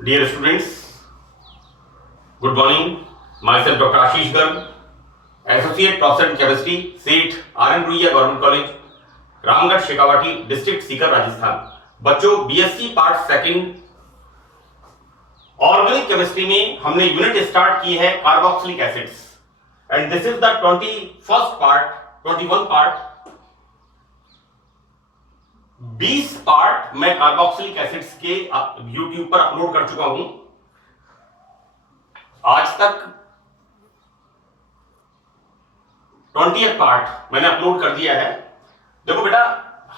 Dear students, good morning. Myself Dr. Ashish Garg, Associate Professor in Chemistry, SEET, R.N. Ruiya Government College, Ramgarh Shekhawati, district Sikar, Rajasthan. बच्चों, BSc part second organic chemistry में हमने unit start की है carboxylic acids and this is the 21 part 20 part मैं carboxylic acids के YouTube पर upload कर चुका हूं। आज तक 20th पार्ट मैंने अपलोड कर दिया है। देखो बेटा,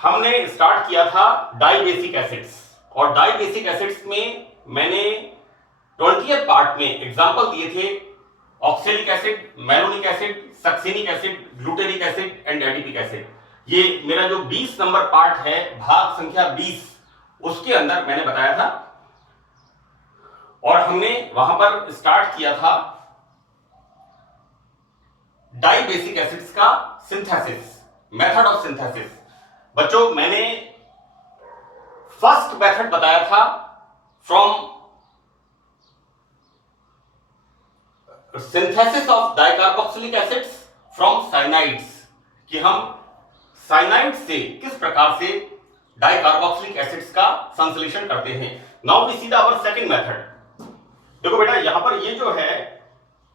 हमने स्टार्ट किया था डाइबेसिक एसिड्स और डाइबेसिक एसिड्स में मैंने 20th पार्ट में एग्जांपल दिए थे oxalic acid, malonic acid, succinic acid, glutaric acid and adipic acid. ये मेरा जो 20 नंबर पार्ट है, भाग संख्या 20, उसके अंदर मैंने बताया था और हमने वहां पर स्टार्ट किया था डाइबेसिक एसिड्स का सिंथेसिस, मेथड ऑफ सिंथेसिस। बच्चों, मैंने फर्स्ट मेथड बताया था from synthesis of dicarboxylic acids from cyanides, कि हम साइनाइड से किस प्रकार से डाइकार्बोक्सिलिक एसिड्स का संश्लेषण करते हैं। Now we see the our second method. देखो बेटा, यहां पर ये जो है,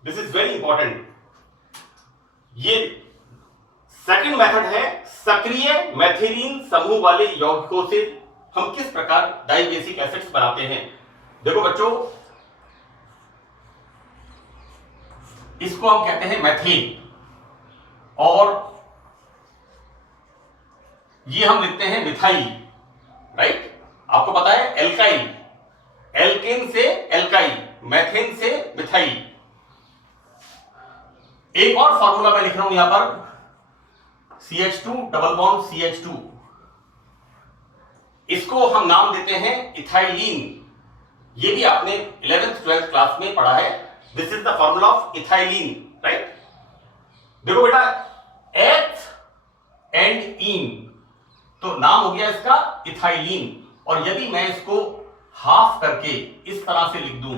दिस इज वेरी इंपॉर्टेंट। ये सेकंड मेथड है सक्रिय मेथिलीन समूह वाले यौगिकों से हम किस प्रकार डाइबेसिक एसिड्स बनाते हैं। देखो बच्चों, इसको हम कहते हैं मेथिल और ये हम लिखते हैं मिथाइल, राइट। आपको पता है एल्काइल, एल्केन से एल्काइल, मेथेन से मिथाइल। एक और फॉर्मूला मैं लिख रहा हूं यहां पर, CH2 डबल बॉन्ड CH2, इसको हम नाम देते हैं इथाइलीन। ये भी आपने 11th 12th क्लास में पढ़ा है। This is the formula of ethylene, right. देखो बेटा, एथ एंड इन, तो नाम हो गया इसका इथाइलीन। और यदि मैं इसको हाफ करके इस तरह से लिख दूं,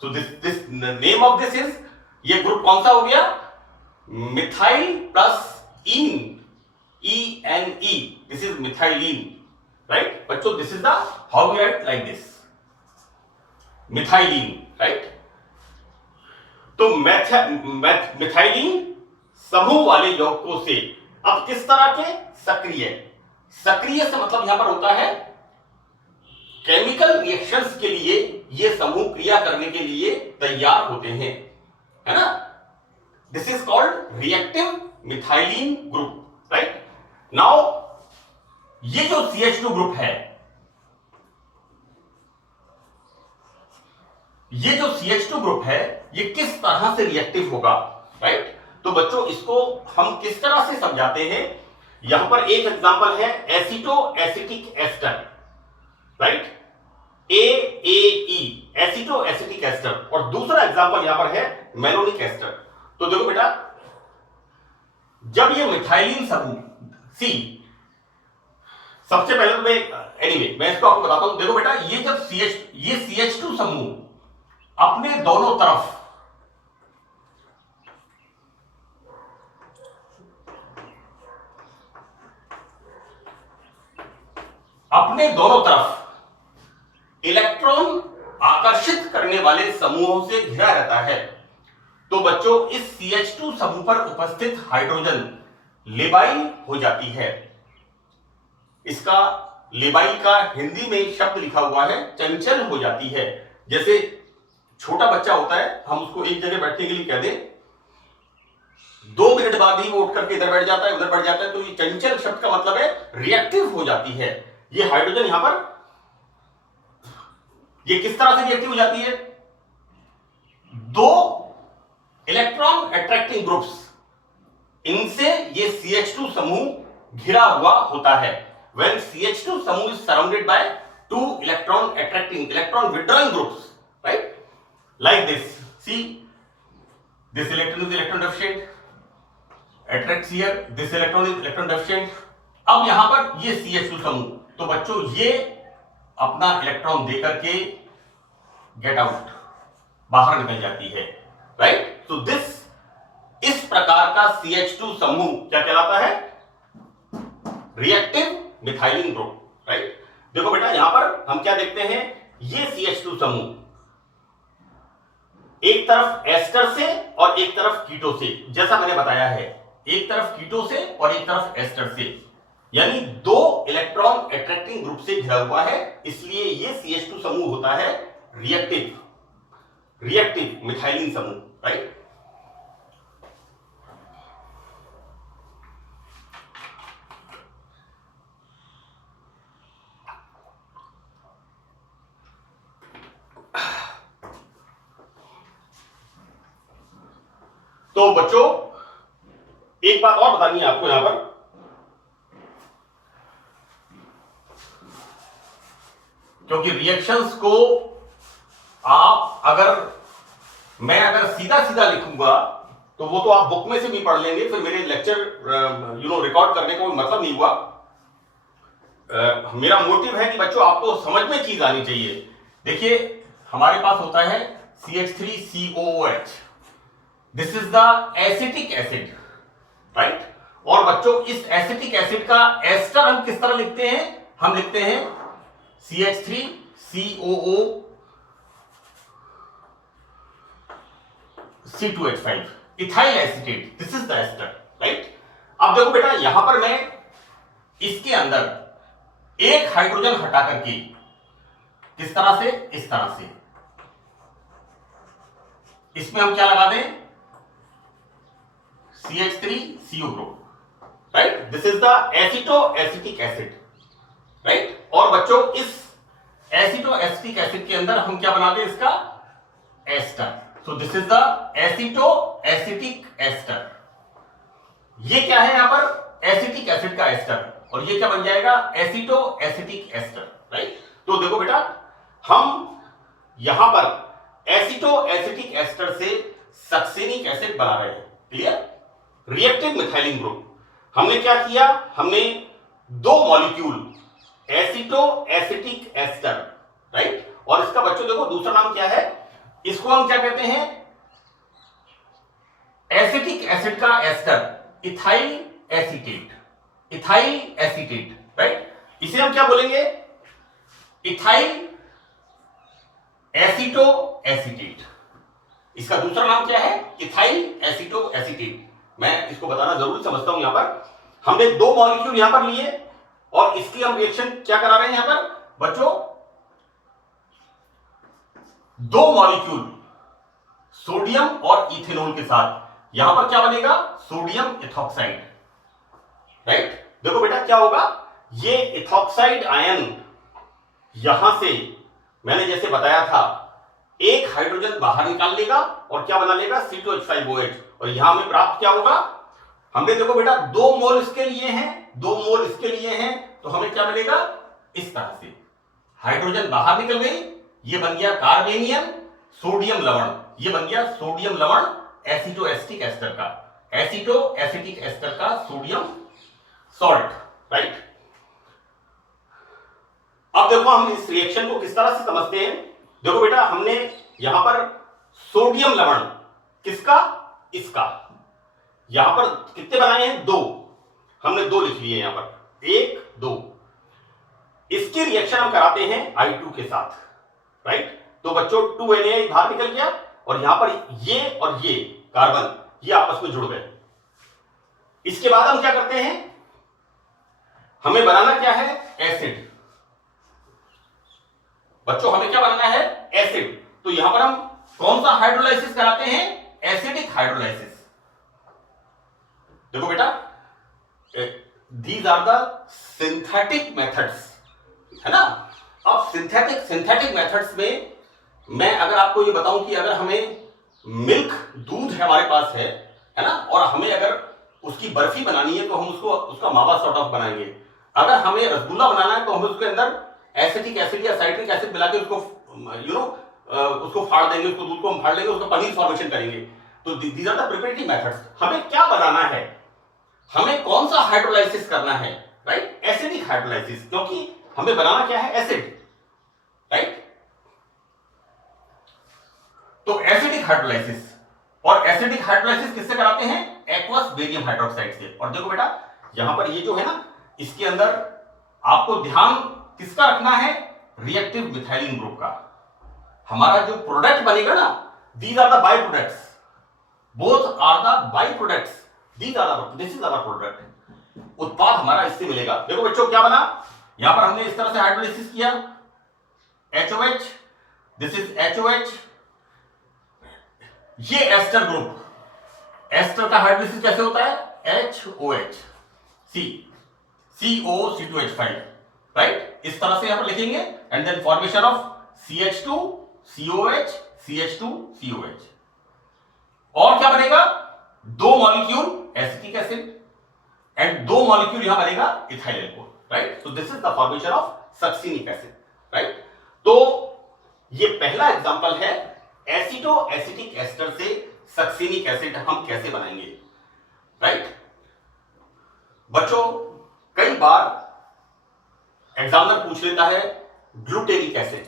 so this name of this is, ये ग्रुप कौन सा हो गया, मिथाइल प्लस इन, ENE, this is methylene, right. बच्चों, this is the how we write like this, methylene, right. तो मिथाइलीन समूह वाले यौगिकों से अब किस तरह के, सक्रिय। सक्रिय से मतलब यहां पर होता है केमिकल रिएक्शंस के लिए ये समूह क्रिया करने के लिए तैयार होते हैं, है ना। This is called reactive methylene group, right. Now ये जो CH2 ग्रुप है, ये जो CH2 ग्रुप है, ये किस तरह से रिएक्टिव होगा, राइट। तो बच्चों, इसको हम किस तरह से समझाते हैं। यहां पर एक एग्जांपल है acetoacetic ester, right, AAE, एसिटो acetic ester. और दूसरा एग्जांपल यहां पर है मैलोनिक एस्टर। तो देखो बेटा, जब ये मिथाइलीन समूह सबसे पहले तो मैं इसको आपको बताता हूं। देखो बेटा, ये जब ये CH2 समूह अपने दोनों तरफ इलेक्ट्रॉन आकर्षित करने वाले समूहों से घिरा रहता है, तो बच्चों इस CH2 समूह पर उपस्थित हाइड्रोजन लेबाइल हो जाती है। इसका लेबाइल का हिंदी में शब्द लिखा हुआ है चंचल हो जाती है। जैसे छोटा बच्चा होता है, हम उसको एक जगह बैठने के लिए कह दें, 2 मिनट बाद ही वो उठ करके इधर बैठ जाता है, उधर बैठ जाता है, तो ये चंचल शब्द का मतलब है रिएक्टिव हो जाती है। ये हाइड्रोजन यहां पर ये किस तरह से रिएक्टिव हो जाती है, 2 इलेक्ट्रॉन अट्रैक्टिंग ग्रुप्स, इनसे ये CH2 समूह घिरा हुआ होता है। When CH2 समूह is surrounded by 2 electron attracting, electron withdrawing groups, right? Like this. See, this electron is electron deficient, attracts here. This electron is electron deficient. अब यहां पर ये CH2 समूह, तो बच्चों ये अपना इलेक्ट्रॉन देकर के गेट आउट, बाहर निकल जाती है, राइट। तो इस प्रकार का CH2 समूह क्या कहलाता है? Reactive methylene group, right. देखो बेटा यहां पर हम क्या देखते हैं, ये CH2 समूह एक तरफ एस्टर से और एक तरफ कीटो से, जैसा मैंने बताया है, एक तरफ कीटो से और एक तरफ एस्टर से, यानी दो इलेक्ट्रॉन अट्रैक्टिंग ग्रुप से घिरा हुआ है, इसलिए ये CH2 समूह होता है रिएक्टिव मिथाइलिन समूह, राइट। तो बच्चों एक बात और बतानी है आपको यहां पर, क्योंकि रिएक्शंस को आप मैं अगर सीधा सीधा लिखूंगा तो वो तो आप बुक में से भी पढ़ लेंगे, फिर मेरे लेक्चर रिकॉर्ड करने का कोई मतलब नहीं हुआ। मेरा मोटिव है कि बच्चों आपको समझ में चीज आनी चाहिए। देखिए हमारे पास होता है CH3COOH, this is the acetic acid, right. और बच्चों इस एसिटिक एसिड का एस्टर हम किस तरह लिखते हैं? हम लिखते हैं CH3COO-C2H5, ethyl acetate, this is the ester, right. अब देखो बेटा यहां पर मैं इसके अंदर एक हाइड्रोजन हटा करके किस तरह से, इस तरह से, इसमें हम क्या लगा दें? CH3CO group, right. This is the acetoacetic acid, right. और बच्चों इस एसिटोएसिटिक एसिड के अंदर हम क्या बना दें? इसका ester. So this is the acetoacetic ester. ये क्या है यहां पर? एसिटिक एसिड का एस्टर, और ये क्या बन जाएगा? एसिटोएसिटिक एस्टर, राइट। तो देखो बेटा हम यहां पर एसिटोएसिटिक एस्टर से सक्सेनिक एसिड बना रहे हैं, क्लियर? Reactive methylene group. हमने क्या किया? हमने दो मॉलिक्यूल एसिटोएसिटिक एस्टर, राइट। और इसका बच्चों देखो दूसरा नाम क्या है? इसको हम क्या कहते हैं? एसिटिक एसिड का ester ethyl acetate, ethyl acetate, right. इसे हम क्या बोलेंगे? Ethyl acetoacetate. इसका दूसरा नाम क्या है? Ethyl acetoacetate. मैं इसको बताना जरूर समझता हूं। यहां पर हमने दो मॉलिक्यूल यहां पर लिए और इसकी हम रिएक्शन क्या करा रहे हैं यहां पर बच्चों? दो मॉलिक्यूल सोडियम और इथेनॉल के साथ, यहां पर क्या बनेगा? Sodium ethoxide, right. देखो बेटा क्या होगा? ये इथॉक्साइड आयन यहां से मैंने जैसे बताया था एक हाइड्रोजन बाहर निकाल लेगा और क्या बना लेगा? C2H5OH। और यहां में प्राप्त क्या होगा? हमने देखो बेटा 2 मोल इसके लिए हैं, 2 मोल इसके लिए हैं, तो हमें क्या मिलेगा? इस तरह से हाइड्रोजन बाहर निकल गई, ये बन गया कार्बेनियम सोडियम लवण, ये बन गया सोडियम लवण एसिटोएसिटिक एस्टर का, एसिटोएसिटिक एस्टर का सोडियम सॉल्ट, राइट। अब देखो हम इस रिएक्शन को किस तरह से समझते हैं। देखो बेटा हमने यहां पर सोडियम लवण किसका? इसका। यहां पर कितने बनाए हैं? 2। हमने 2 लिख लिए यहां पर, 1 2। इसकी रिएक्शन हम कराते हैं I2 के साथ, राइट। तो बच्चों 2Na बाहर निकल गया और यहां पर ये और ये कार्बन ये आपस में जुड़ गए। इसके बाद हम क्या करते हैं? हमें बनाना क्या है? एसिड। बच्चों हमें क्या बनाना है? एसिड। तो यहां पर हम कौन सा हाइड्रोलाइसिस कराते हैं? Acidic hydrolysis. देखो बेटा these are the synthetic methods, है ना। अब सिंथेटिक मेथड्स में मैं अगर आपको ये बताऊं कि अगर हमें मिल्क दूध है हमारे पास है ना, और हमें अगर उसकी बर्फी बनानी है तो हम उसका मावा सॉर्ट ऑफ बनाएंगे। अगर हमें रसगुल्ला बनाना है तो हम उसके अंदर एसिटिक एसिड या साइट्रिक एसिड मिला के उसको उसको फाड़ देंगे, उसको दूध को हम फाड़ लेंगे, उसका पनीर फॉर्मेशन करेंगे। तो these are the preparatory methods. हमें क्या बनाना है? हमें कौन सा हाइड्रोलाइसिस करना है? राइट, एसिडिक हाइड्रोलाइसिस, क्योंकि हमें बनाना क्या है? एसिड। राइट। तो एसिडिक हाइड्रोलाइसिस, और एसिडिक हाइड्रोलाइसिस किससे कराते हैं? एक्वस बेरियम हाइड्रोक्साइड से। और देखो बेटा यहां पर ये जो है ना, इसके अंदर आपको ध्यान किसका रखना है? रिएक्टिव मिथाइलिन ग्रुप का। हमारा जो प्रोडक्ट बनेगा ना, these are the by products, both are the by products, this is our product. उत्पाद हमारा इससे मिलेगा। देखो बच्चों क्या बना, यहां पर हमने इस तरह से हाइड्रोलाइसिस किया, HOH, दिस इज HOH, ये एस्टर ग्रुप, एस्टर का हाइड्रोलाइसिस कैसे होता है? HOH, COC2H5, right. इस तरह से यहां पर लिखेंगे, and then formation of CH2 COH CH2 COH। और क्या बनेगा? दो मॉलिक्यूल एसिटिक एसिड एंड दो मॉलिक्यूल यहां बनेगा ethyl alcohol, right. So this is the formation of succinic acid, right. तो ये पहला एग्जांपल है एसिटो एसिटिक एस्टर से सक्सिनिक एसिड हम कैसे बनाएंगे, राइट। बच्चों कई बार एग्जामिनर पूछ लेता है ग्लूटेरिक एसिड,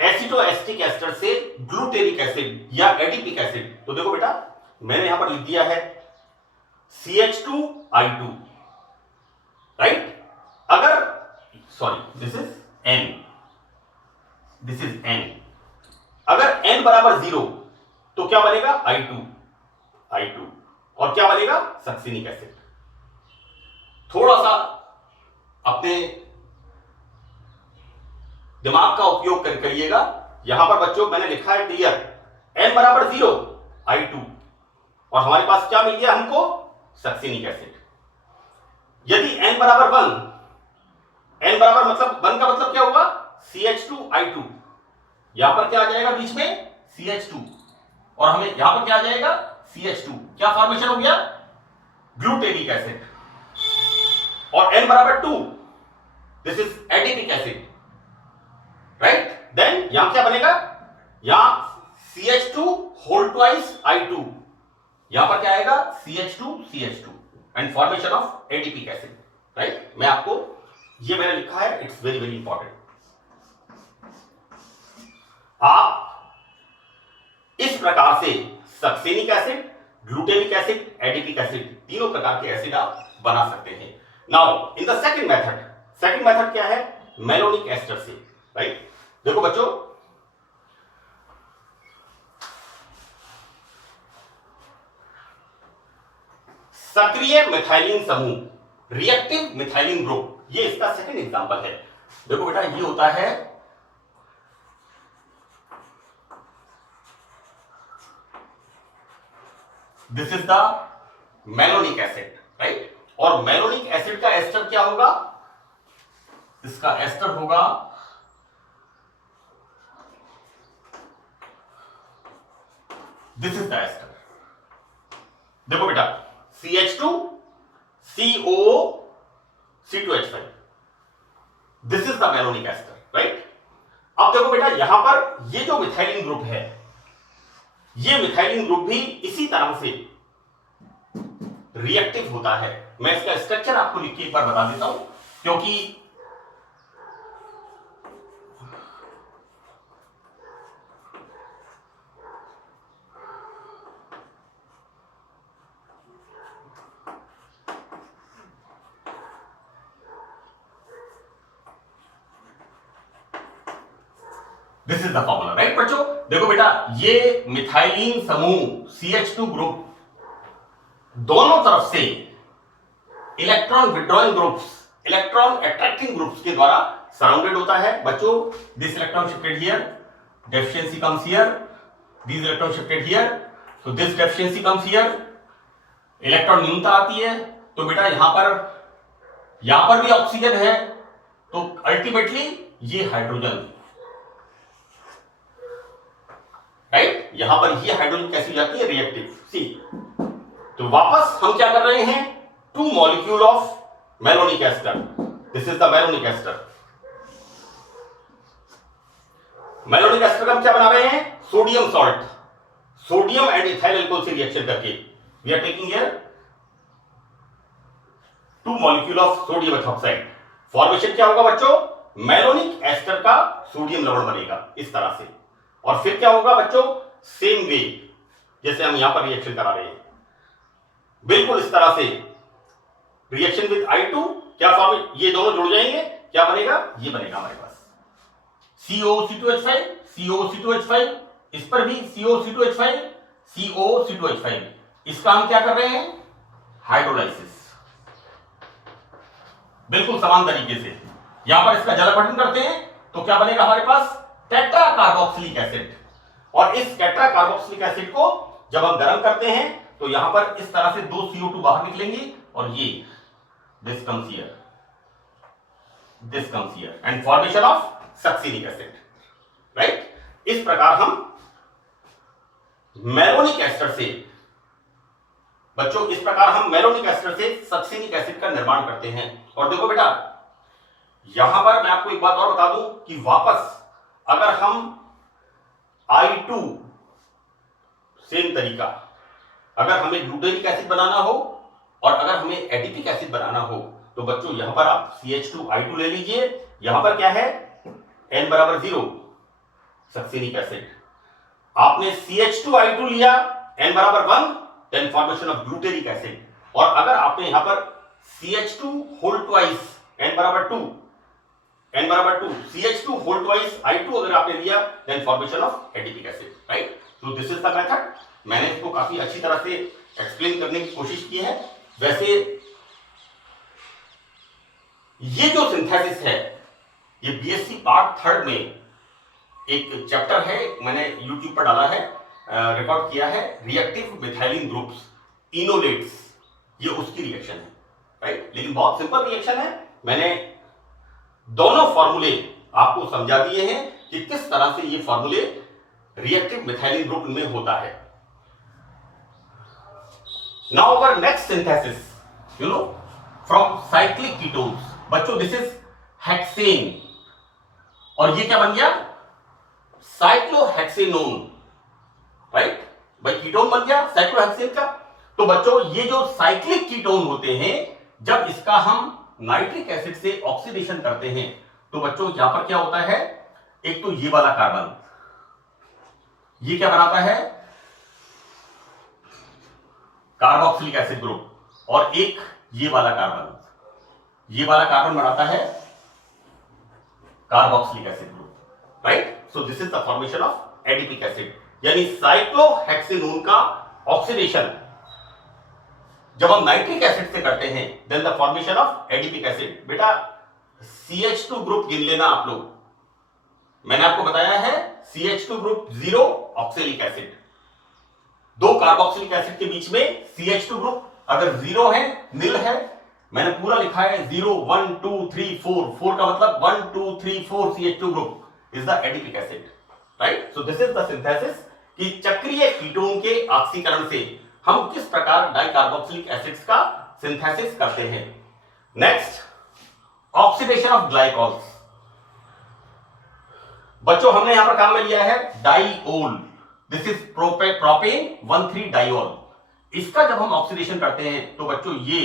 एसिटो एसिटिक एस्टर से ग्लूटेरिक एसिड या एडिपिक एसिड। तो देखो बेटा मैंने यहां पर लिख दिया है CH2I2, राइट। अगर sorry this is N, this is N, अगर N बराबर 0 तो क्या बनेगा? I2, और क्या बनेगा? Succinic acid. थोड़ा सा अपने दिमाग का उपयोग करिएगा। यहां पर बच्चों मैंने लिखा है क्लियर, N बराबर 0 I2, और हमारे पास क्या मिल गया हमको? Succinic acid. यदि N बराबर 1, N बराबर मतलब 1 का मतलब क्या हुआ? CH2I2, यहां पर क्या आ जाएगा बीच में? CH2, और हमें यहां पर क्या आ जाएगा? CH2। क्या फॉर्मेशन हो गया? Glutaric acid. और N बराबर 2, this is adipic acid, right. Then यहां क्या बनेगा? यहां CH2 होल ट्वाइस I2, यहां पर क्या आएगा? CH2 and formation of adipic acid, right. मैं आपको ये मैंने लिखा है, इट्स वेरी वेरी इंपॉर्टेंट। आप इस प्रकार से succinic acid, glutenic acid, adipic acid, तीनों प्रकार के एसिड आप बना सकते हैं। Now in the second method क्या है? मेलोनिक एस्टर से, राइट। देखो बच्चों सक्रिय मिथाइलिन समूह, रिएक्टिव मिथाइलिन ग्रुप, ये इसका सेकंड एग्जांपल है। देखो बेटा ये होता है this is the malonic acid, right. और मेलोनिक एसिड का एस्टर क्या होगा? इसका एस्टर होगा दिस इज द एस्टर। देखो बेटा CH2 COO C2H5, this is the malonic ester, right. अब देखो बेटा यहां पर ये जो मिथाइलिन ग्रुप है, ये मिथाइलिन ग्रुप भी इसी तरह से रिएक्टिव होता है। मैं इसका स्ट्रक्चर आपको लिख के एक बार बता देता हूं, क्योंकि this is the formula, right बच्चों। देखो बेटा ये मिथाइलिन समूह CH2 ग्रुप दोनों तरफ से electron withdrawing groups, electron attracting groups के द्वारा सराउंडेड होता है। बच्चों this electron shifted here, deficiency comes here, this electron shifted here, तो this deficiency comes here, electron न्यूनता आती है। तो बेटा यहां पर भी ऑक्सीजन है, तो अल्टीमेटली ये हाइड्रोजन, राइट। यहां पर ये हाइड्रोजन कैसी हो जाती है? रिएक्टिव। सी तो वापस हम क्या कर रहे हैं? 2 molecule of malonic ester, this is the malonic ester. Malonic ester का हम क्या बना रहे हैं? Sodium salt, sodium and ethyl alcohol से रिएक्शन करके we are taking here 2 molecule of sodium ethoxide. Formation क्या होगा बच्चों? मेलोनिक एस्टर का सोडियम लवण बनेगा इस तरह से। और फिर क्या होगा बच्चों, सेम वे जैसे हम यहां पर रिएक्शन करा रहे हैं, बिल्कुल इस तरह से रिएक्शन विद I2 क्या फॉर्म, ये दोनों जुड़ जाएंगे, क्या बनेगा, ये बनेगा हमारे पास COC2H5 COC2H5, इस पर भी COC2H5 COC2H5। इसका हम क्या कर रहे हैं, हाइड्रोलाइसिस, बिल्कुल समान तरीके से यहां पर इसका जल अपघटन करते हैं तो क्या बनेगा हमारे पास, टेट्रा कार्बोक्सिलिक एसिड। और इस टेट्रा कार्बोक्सिलिक एसिड को जब हम गर्म करते हैं तो यहां पर इस तरह से दो CO2 बाहर निकलेंगे और ये this comes here and formation of succinic acid, right. इस प्रकार हम मेलोनिक एस्टर से बच्चों, इस प्रकार हम मेलोनिक एस्टर से सक्सिनिक एसिड का निर्माण करते हैं। और देखो बेटा, यहां पर मैं आपको एक बात और बता दूं कि वापस अगर हम I2 सेम तरीका, अगर हमें ग्लूटेरिक एसिड बनाना हो और अगर हमें एडिपिक एसिड बनाना हो तो बच्चों यहां पर आप CH2I2 ले लीजिए, यहां पर क्या है N बराबर 0 सक्सिनिक एसिड, आपने CH2I2 लिया N बराबर 1 then formation of glutaric acid. और अगर आपने यहां पर CH2 होल ट्वाइस N बराबर 2 CH2 होल ट्वाइस I2 अगर आपने लिया then formation of adipic acid, right. So this is the method. मैंने इसको काफी अच्छी तरह से एक्सप्लेन करने की कोशिश की है। वैसे ये जो सिंथेसिस है ये BSc पार्ट 3 में एक चैप्टर है, मैंने YouTube पर डाला है, रिकॉर्ड किया है, रिएक्टिव मिथाइलिन ग्रुप्स इनोलेट्स, ये उसकी रिएक्शन है, राइट। लेकिन बहुत सिंपल रिएक्शन है, मैंने दोनों फॉर्मूले आपको समझा दिए हैं कि किस तरह से ये फॉर्मूले रिएक्टिव मिथाइलिन ग्रुप में होता है। Now our next synthesis, you know, from cyclic ketones. बच्चों दिस इज हेक्सेन और ये क्या बन गया, साइक्लोहेक्सेनोन, राइट। भाई कीटोन बन गया साइक्लोहेक्सेन का। तो बच्चों ये जो साइक्लिक कीटोन होते हैं, जब इसका हम नाइट्रिक एसिड से ऑक्सीडेशन करते हैं तो बच्चों यहां पर क्या होता है, एक तो ये वाला कार्बन ये क्या बनाता है, कार्बोक्सिलिक एसिड ग्रुप, और एक ये वाला कार्बन बनाता है carboxylic acid group, right. So this is the formation of adipic acid, यानी साइक्लोहेक्सेनोन का ऑक्सीडेशन जब हम नाइट्रिक एसिड से करते हैं then the formation of adipic acid. बेटा CH2 ग्रुप गिन लेना आप लोग, मैंने आपको बताया है CH2 ग्रुप 0 ऑक्सैलिक एसिड, दो कार्बोक्सिलिक एसिड के बीच में CH2 ग्रुप अगर 0 है, नील है, मैंने पूरा लिखा है 0 1 2 3 4, 4 का मतलब 1 2 3 4 CH2 group is the adipic acid, right. So this is the synthesis कि चक्रीय कीटोन के ऑक्सीकरण से हम किस प्रकार डाइकार्बोक्सिलिक एसिड्स का सिंथेसिस करते हैं। Next, oxidation of glycols. बच्चों हमने यहां पर काम में लिया है diol, this is propane 1,3 diol. इसका जब हम ऑक्सीडेशन करते हैं तो बच्चों ये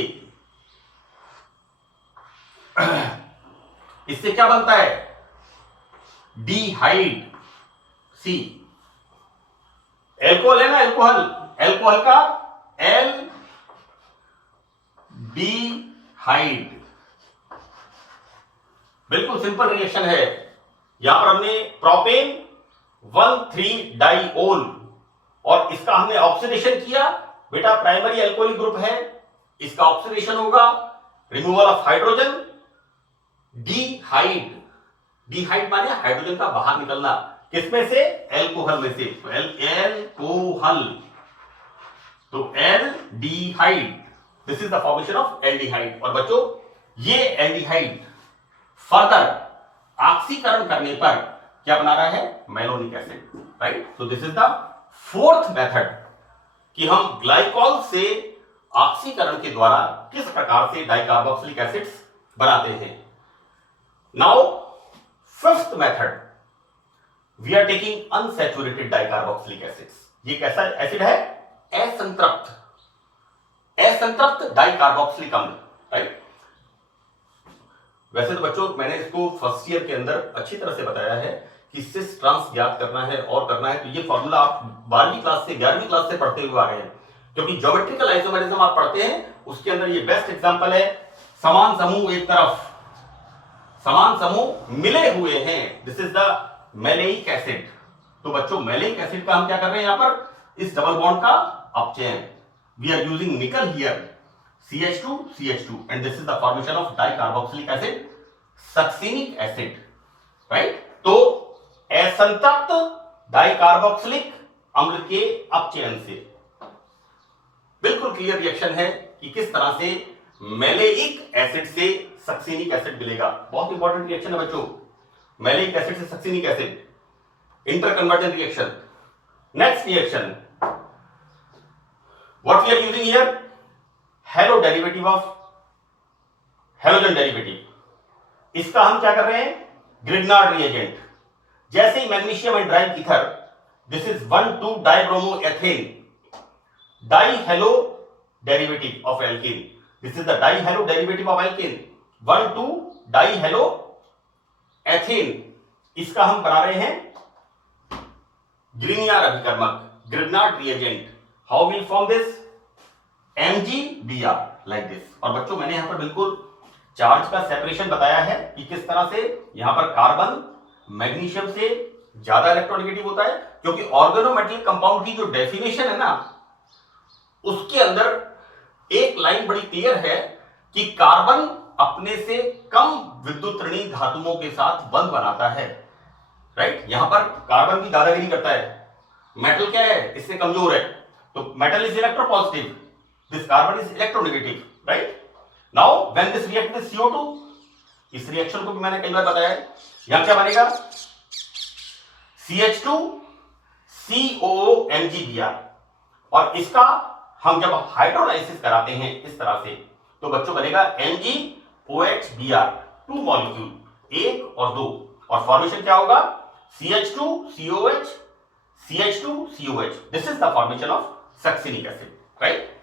इससे क्या बनता है, डीहाइड सी, एल्कोहल है ना, एल्कोहल का एल डीहाइड, बिल्कुल सिंपल रिएक्शन है। यहां पर हमने प्रोपेन 1,3 डाइओल और इसका हमने ऑक्सीडेशन किया, बेटा प्राइमरी एल्कोहलिक ग्रुप है, इसका ऑक्सीडेशन होगा, रिमूवल ऑफ हाइड्रोजन, डीहाइड, डीहाइड माने हाइड्रोजन का बाहर निकलना, किसमें से, एल्कोहल में से, तो एल्कोहल, तो aldehyde, this is the formation of aldehyde. और बच्चों ये एल्डिहाइड फर्दर ऑक्सीकरण करने पर क्या बना रहा है, malonic acid, right. So this is the fourth method कि हम ग्लाइकॉल से ऑक्सीकरण के द्वारा किस प्रकार से डाइकार्बोक्सिलिक एसिड्स बनाते हैं। Now fifth method, we are taking unsaturated dicarboxylic acids. ये कैसा एसिड है, असंतृप्त डाइकार्बोक्सिलिक अम्ल, राइट। वैसे तो बच्चों मैंने इसको फर्स्ट ईयर के अंदर अच्छी तरह से बताया है कि सिस ट्रांस ज्ञात करना है और करना है, तो ये फॉर्मूला आप 12वीं क्लास से 11वीं क्लास से पढ़ते हुए आ रहे हैं, क्योंकि ज्योमेट्रिकल आइसोमेरिज्म आप पढ़ते हैं उसके अंदर ये बेस्ट एग्जांपल है। समान समूह एक तरफ, समान समूह मिले हुए हैं, this is the maleic acid. तो बच्चों मैलेइक एसिड का हम क्या कर रहे हैं यहां पर, इस डबल बॉन्ड का अपचयन, वी आर यूजिंग निकल here CH2 and this is the formation of dicarboxylic acid, succinic acid, right. तो असंतृप्त डाइकार्बोक्सिलिक अम्ल के अपचयन से बिल्कुल क्लियर रिएक्शन है कि किस तरह से मैलेइक एसिड से सक्सिनिक एसिड मिलेगा। बहुत इंपॉर्टेंट रिएक्शन है बच्चों, मैलेइक एसिड से succinic acid, interconversion reaction. Next reaction, what we are using here, halo derivative of halogen derivative. इसका हम क्या कर रहे हैं, ग्रिग्नार्ड रिएजेंट। जैसे ही magnesium and drive ether, this is 1,2 dibromo ethane, dihalo derivative of alkane, this is the dihalo derivative of alkane, 1,2 dihalo ethane. इसका हम बना रहे हैं ग्रिग्नार्ड अभिकर्मक, Grignard reagent. How will form this, MgBr like this. और बच्चों मैंने यहां पर बिल्कुल चार्ज का सेपरेशन बताया है कि किस तरह से यहां पर कार्बन मैग्नीशियम से ज्यादा इलेक्ट्रोनेगेटिव होता है, क्योंकि ऑर्गेनोमेटेलिक कंपाउंड की जो डेफिनेशन है ना, उसके अंदर एक लाइन बड़ी क्लियर है कि कार्बन अपने से कम विद्युत ऋणी धातुओं के साथ बंध बनाता है, राइट। यहां पर कार्बन की दादागिरी करता है, मेटल क्या है, इससे कमजोर है, तो metal is electropositive, this carbon is electronegative, right. Now when this react with CO2, इस रिएक्शन को भी मैंने कई बार बताया है, यहां क्या बनेगा, CH2 COO MgBr, और इसका हम जब हाइड्रोलाइसिस कराते हैं इस तरह से, तो बच्चों बनेगा MgOHBr, 2 मॉलिक्यूल, 1 और 2, और फॉर्मेशन क्या होगा, CH2COH CH2COH, this is the formation of succinic acid, right.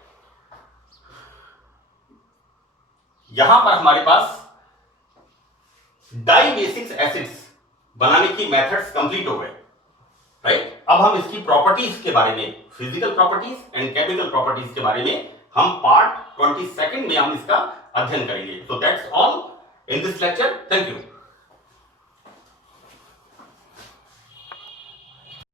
यहां पर हमारे पास डाइबेसिक एसिड्स बनाने की मेथड्स कंप्लीट हो गए, राइट। अब हम इसकी प्रॉपर्टीज के बारे में, physical properties and chemical properties के बारे में हम पार्ट 22 में हम इसका अध्ययन करेंगे। So that's all in this lecture, thank you.